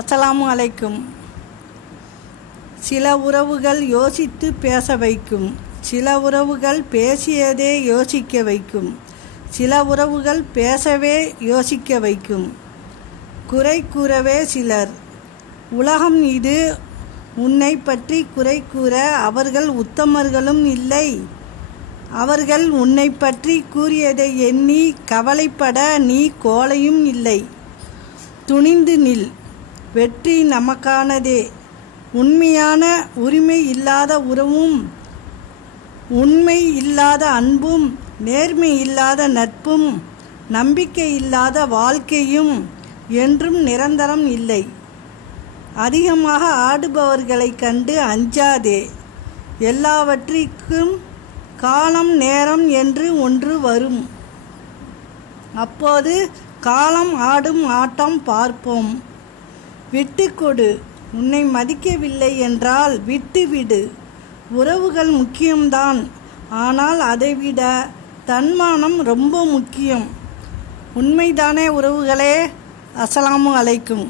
அஸ்ஸலாமு அலைக்கும். சில உறவுகள் யோசித்து பேச வைக்கும், சில உறவுகள் பேசியதே யோசிக்க வைக்கும், சில உறவுகள் பேசவே யோசிக்க வைக்கும். குறை கூறவே சிலர். உலகம் இது. உன்னை பற்றி குறை கூற அவர்கள் உத்தமர்களும் இல்லை. அவர்கள் உன்னை பற்றி கூறியதை எண்ணி கவலைப்பட நீ கோழையும் இல்லை. துணிந்து நில், வெற்றி நமக்கானதே. உண்மையான உரிமை இல்லாத உறவும், உண்மை இல்லாத அன்பும், நேர்மை இல்லாத நட்பும், நம்பிக்கை இல்லாத வாழ்க்கையும் என்றும் நிரந்தரம் இல்லை. அதிகமாக ஆடுபவர்களை கண்டு அஞ்சாதே. எல்லாவற்றிற்கும் காலம் நேரம் என்று ஒன்று வரும். அப்போது காலம் ஆடும் ஆட்டம் பார்ப்போம். விட்டுக்கொடு. உன்னை மதிக்கவில்லை என்றால் விட்டுவிடு. உறவுகள் முக்கியம்தான், ஆனால் அதைவிட தன்மானம் ரொம்ப முக்கியம். உண்மைதானே உறவுகளே? அஸ்ஸலாமு அலைக்கும்.